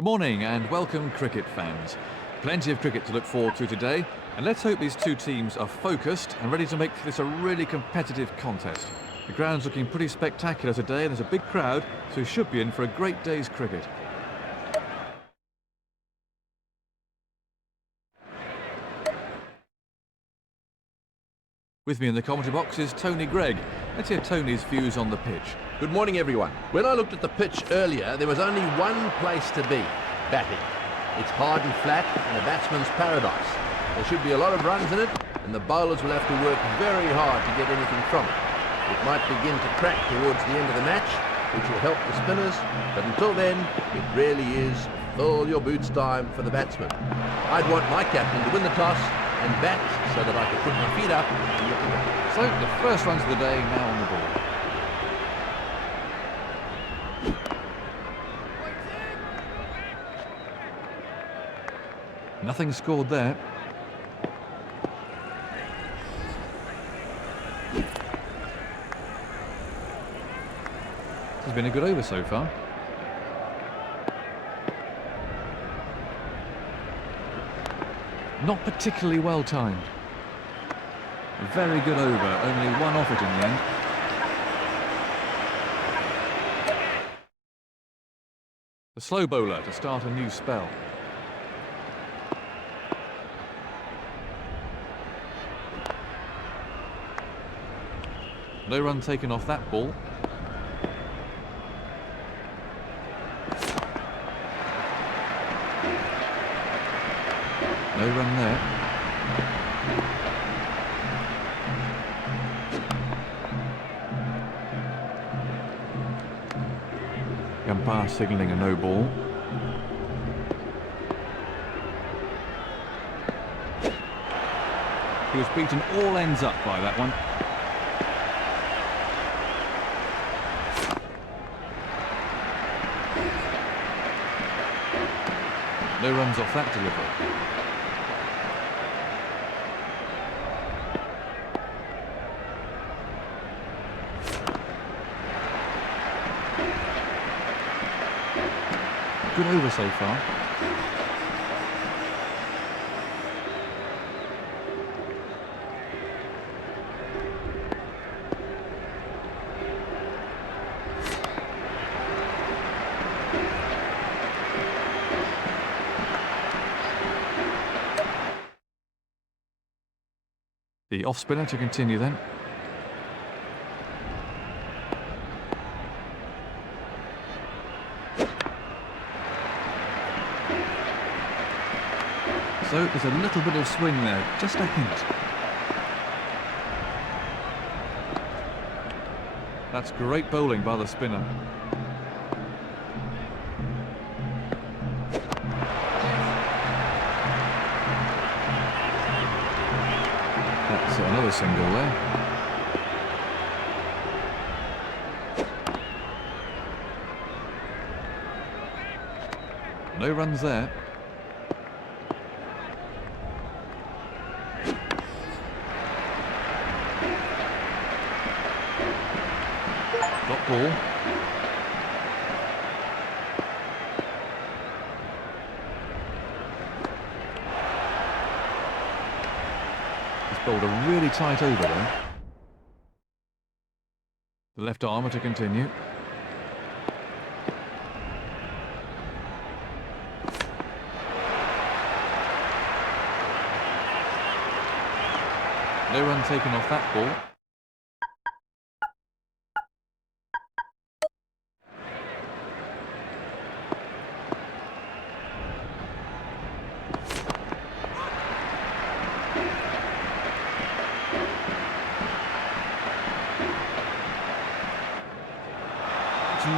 Good morning and welcome cricket fans. Plenty of cricket to look forward to today, and let's hope these two teams are focused and ready to make this a really competitive contest. The ground's looking pretty spectacular today and there's a big crowd, so we should be in for a great day's cricket. With me in the commentary box is Tony Gregg. Let's hear Tony's views on the pitch. Good morning, everyone. When I looked at the pitch earlier, there was only one place to be, batting. It's hard and flat and a batsman's paradise. There should be a lot of runs in it, and the bowlers will have to work very hard to get anything from it. It might begin to crack towards the end of the match, which will help the spinners, but until then, it really is fill your boots time for the batsman. I'd want my captain to win the toss and bat so that I could put my feet up and look away. So, the first runs of the day now on the board. Nothing scored there. This has been a good over so far. Not particularly well timed. A very good over, only one off it in the end. The slow bowler to start a new spell. No run taken off that ball. No run there. Umpire signalling a no ball. He was beaten all ends up by that one. No runs off that delivery. Good over so far. The off spinner to continue then. So there's a little bit of swing there, just a hint. That's great bowling by the spinner. That's another single there. No runs there. Dot ball. He's bowled a really tight over there. The left armour to continue. No run taken off that ball.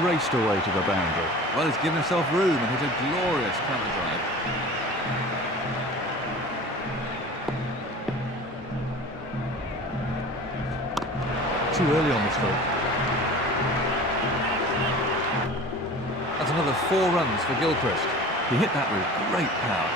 Raced away to the boundary. Well, he's given himself room and hit a glorious counter drive. Too early on the stroke. That's another 4 runs for Gilchrist. He hit that with great power.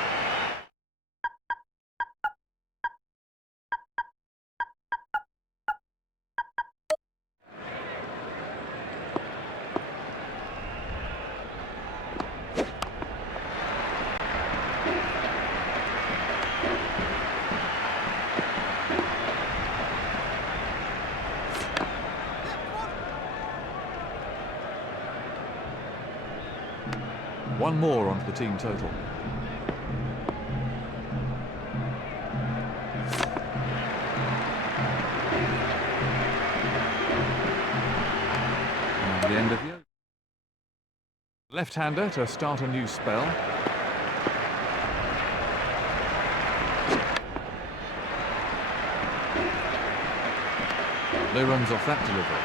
One more onto the team total. And the end of the over. Left-hander to start a new spell. No runs off that delivery.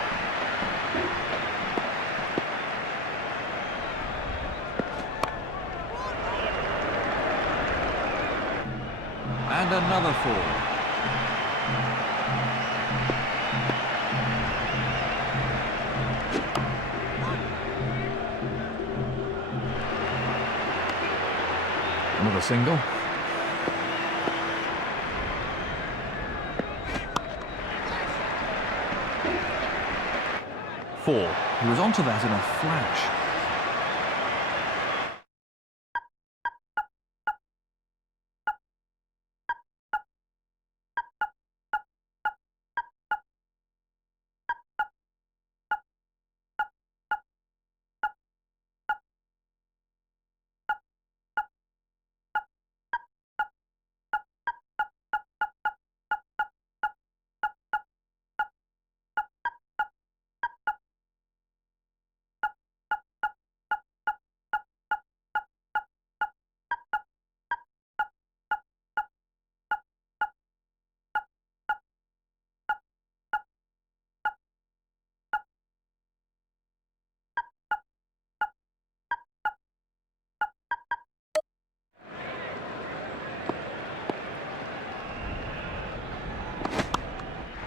And another 4. Another single. 4. He was onto that in a flash.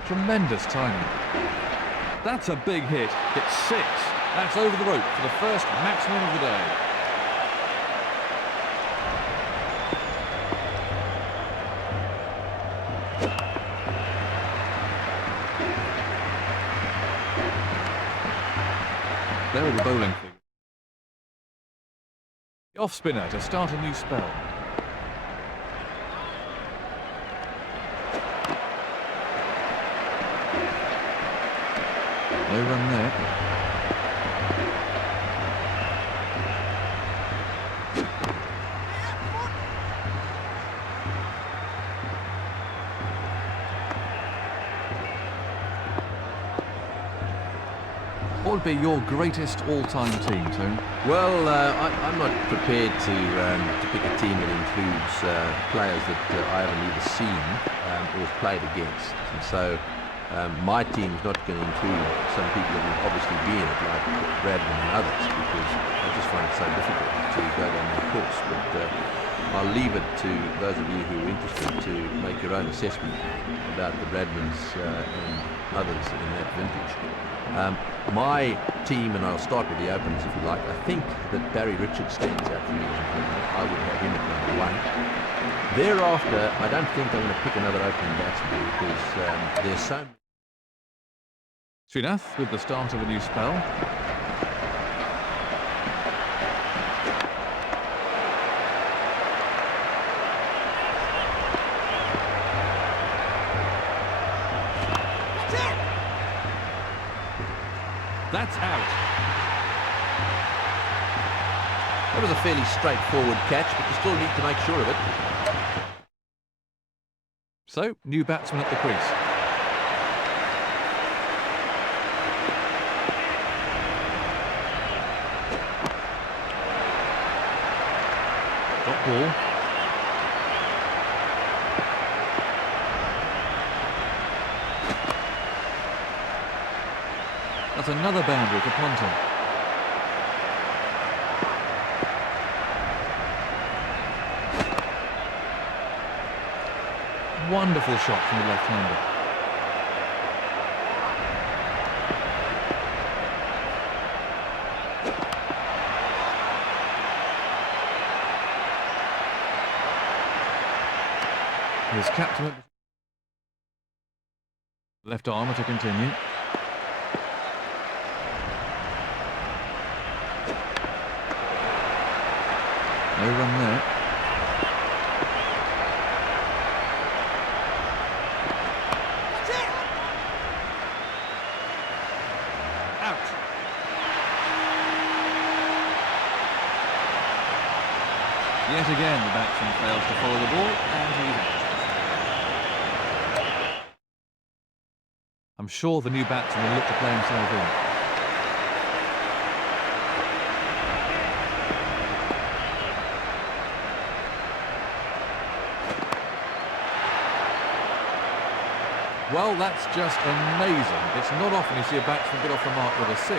Tremendous timing. That's a big hit. It's 6. That's over the rope for the first maximum of the day. There are the bowling figures. The off-spinner to start a new spell. No run there. What would be your greatest all-time team, Tone? Well, I'm not prepared to pick a team that includes players that I haven't either seen or played against. And so my team's not going to include some people that will obviously be in it, like Bradman and others, because I just find it so difficult to go down that course. But I'll leave it to those of you who are interested to make your own assessment about the Bradmans and others in that vintage. My team, and I'll start with the openers if you like, I think that Barry Richards stands out for me as an opener. I would have him at number 1. Thereafter, I don't think I'm going to pick another opening batsman because there's so many. Srinath with the start of a new spell. That's out. That was a fairly straightforward catch, but you still need to make sure of it. So, new batsman at the crease. Dot ball. That's another boundary for Ponting. Wonderful shot from the left-hander. His captain. Left armour to continue. No run there. Out. Yet again, the batsman fails to follow the ball, and he's out. I'm sure the new batsman will look to play himself in. Well, that's just amazing. It's not often you see a batsman get off the mark with a 6.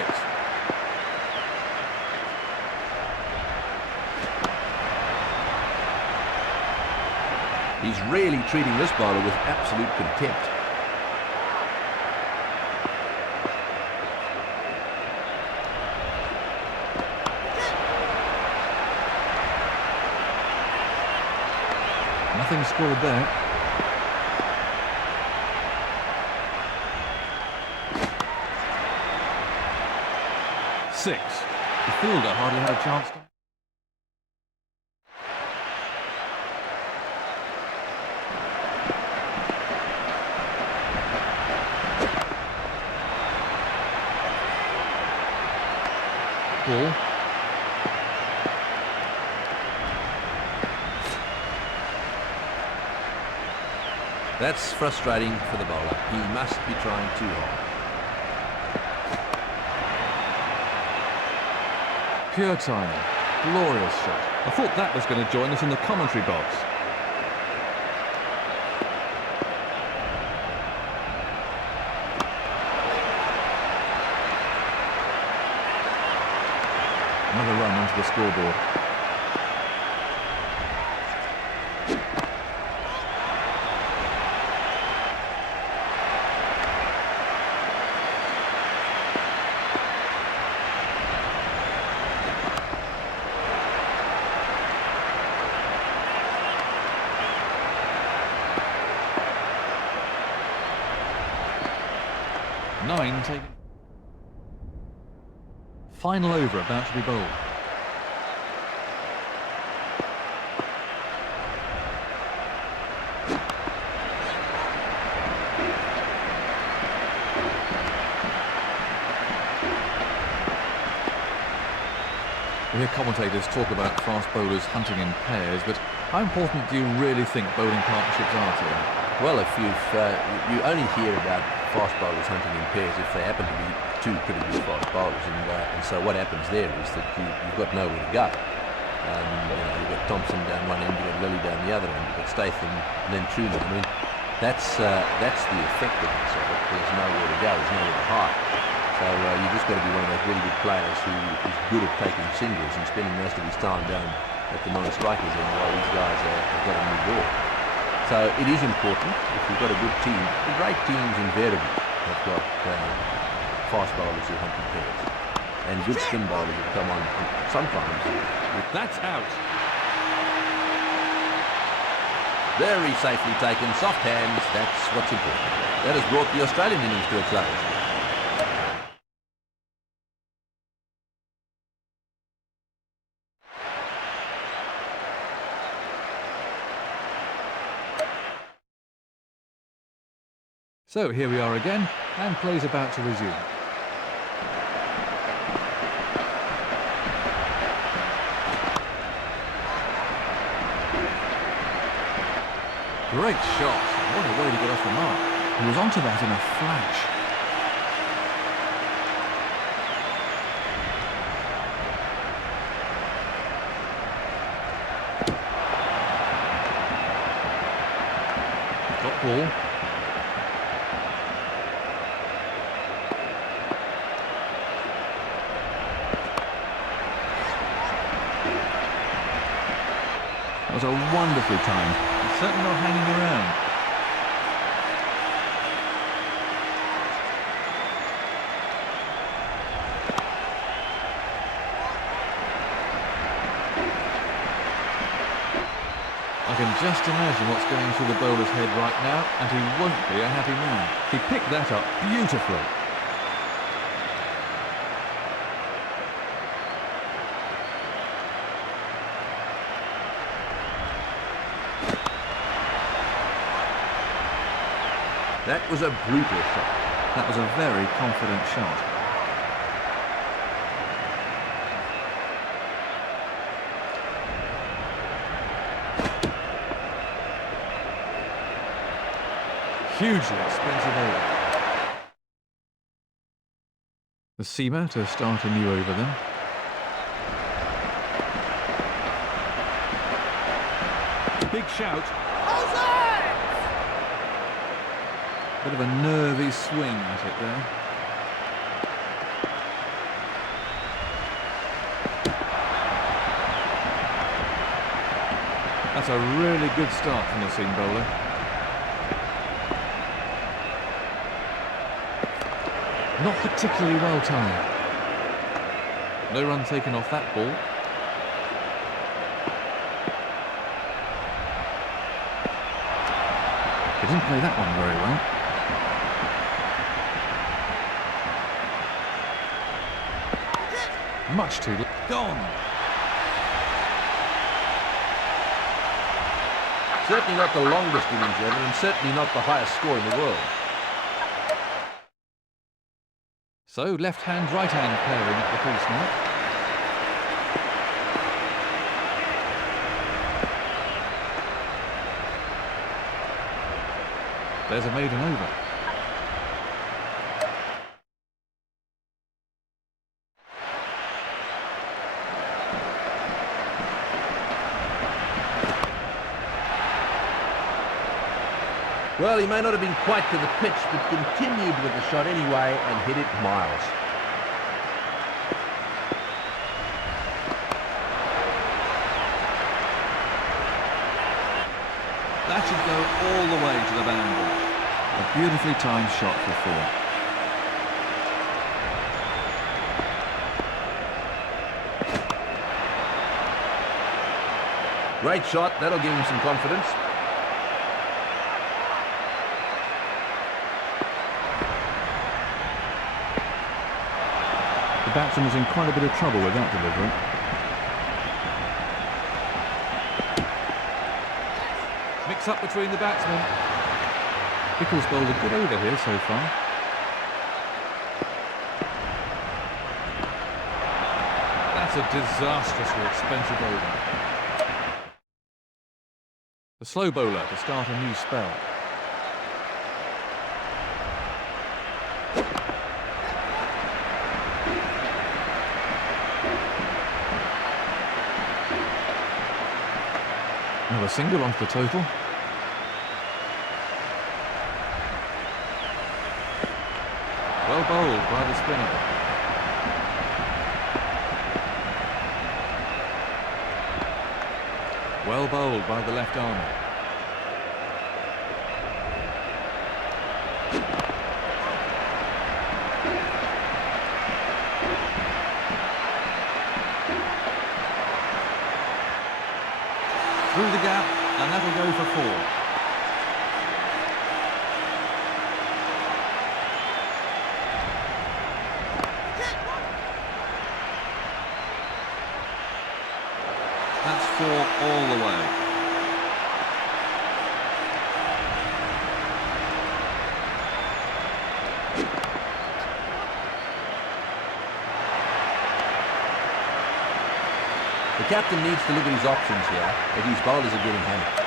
He's really treating this bowler with absolute contempt. Nothing scored there. Six. The fielder hardly had a chance to... Ball. That's frustrating for the bowler. He must be trying too hard. Pure timing. Glorious shot. I thought that was going to join us in the commentary box. Another run onto the scoreboard. Nine taken. Final over about to be bowled. We hear commentators talk about fast bowlers hunting in pairs, but how important do you really think bowling partnerships are to them? Well, if you only hear about fast bowlers hunting in pairs if they happen to be two pretty good fast bowlers, and so what happens there is that you've got nowhere to go. You've got Thompson down one end, you've got Lilly down the other end, you've got Statham, and then Truman. I mean, that's the effectiveness of it. There's nowhere to go, there's nowhere to hide. So you've just got to be one of those really good players who is good at taking singles and spending most of his time down at the non-strikers end while these guys have got a new ball. So it is important if you've got a good team. The great teams invariably have got fast bowlers who hunt in pairs, and good spin bowlers who come on sometimes. That's out. Very safely taken, soft hands. That's what's important. That has brought the Australian innings to a close. So here we are again, and play's about to resume. Great shot. What a way to get off the mark. He was onto that in a flash. Top ball. That was a wonderfully timed. He's certainly not hanging around. I can just imagine what's going through the bowler's head right now, and he won't be a happy man. He picked that up beautifully. That was a brutal shot. That was a very confident shot. hugely expensive over. The seamer to start a new over then. Big shout. Bit of a nervy swing at it there. That's a really good start from the seam bowler. Not particularly well timed. No run taken off that ball. He didn't play that one very well. Much too late. Gone. Certainly not the longest innings ever, and certainly not the highest score in the world. So left-hand, right-hand pairing at the crease now. There's a maiden over. Well, he may not have been quite to the pitch, but continued with the shot anyway and hit it miles. That should go all the way to the boundary. A beautifully timed shot for four. Great shot, that'll give him some confidence. The batsman was in quite a bit of trouble with that delivery. Mix up between the batsmen. Pickles bowled a good over here so far. That's a disastrously expensive over. The slow bowler to start a new spell. Another single onto the total. Well bowled by the spinner. Well bowled by the left armer. Through the gap, and that'll go for four. That's four all the way. The captain needs to look at his options here, but his bowlers are getting hammered.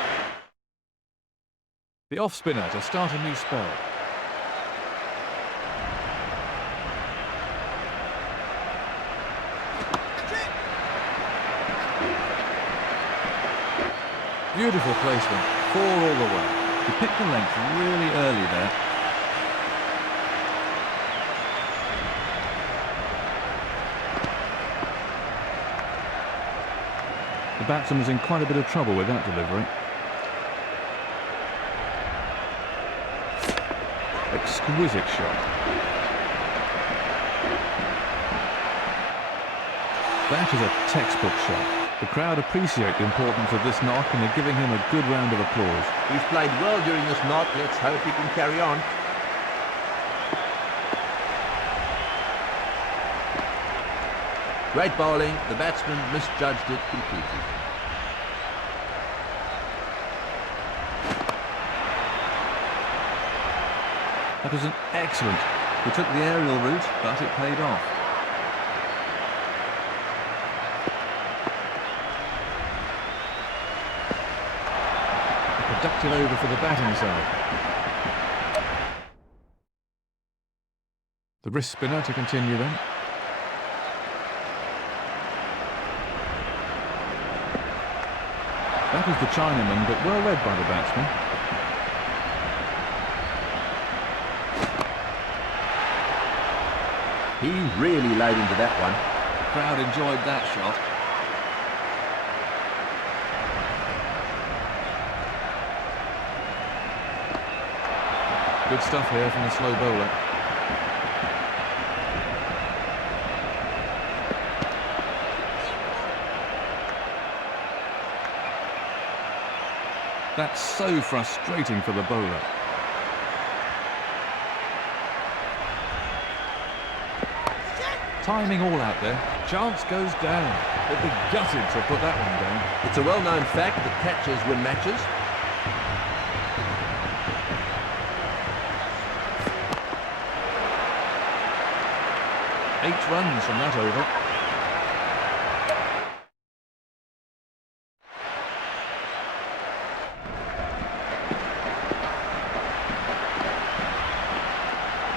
The off spinner to start a new spell. Beautiful placement, four all the way. He picked the length really early there. The batsman was in quite a bit of trouble with that delivery. Exquisite shot. That is a textbook shot. The crowd appreciate the importance of this knock and are giving him a good round of applause. He's played well during this knock. Let's hope he can carry on. Great bowling. The batsman misjudged it completely. That was an excellent. He took the aerial route, but it paid off. A productive over for the batting side. The wrist spinner to continue then. That was the Chinaman, but well read by the batsman. He really laid into that one. Crowd enjoyed that shot. Good stuff here from the slow bowler. That's so frustrating for the bowler. Timing all out there. Chance goes down. They'd be gutted to put that one down. It's a well-known fact that catchers win matches. Eight runs from that over.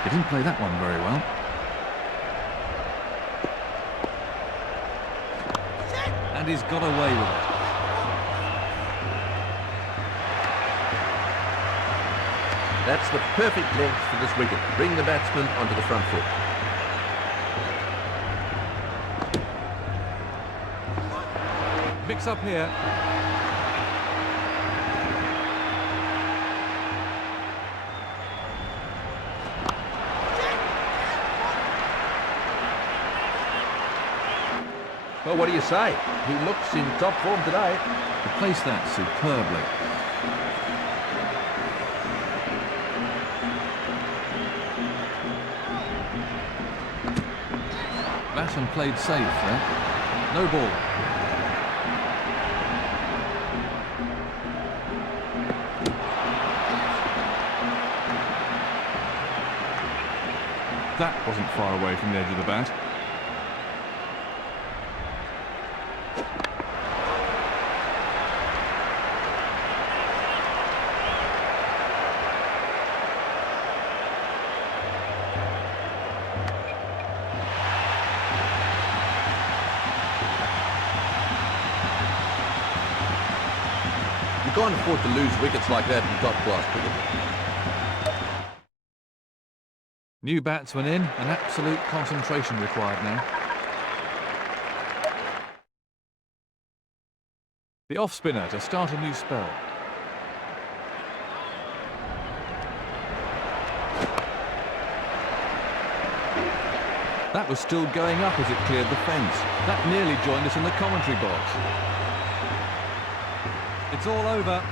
He didn't play that one very well. And he's got away with it. That's the perfect length for this wicket. Bring the batsman onto the front foot. Mix up here. Well, what do you say? He looks in top form today. He placed that superbly. Batsman played safe there. No ball. That wasn't far away from the edge of the bat. You can't afford to lose wickets like that in top-class cricket. New batsman in, and absolute concentration required now. The off-spinner to start a new spell. That was still going up as it cleared the fence. That nearly joined us in the commentary box. It's all over.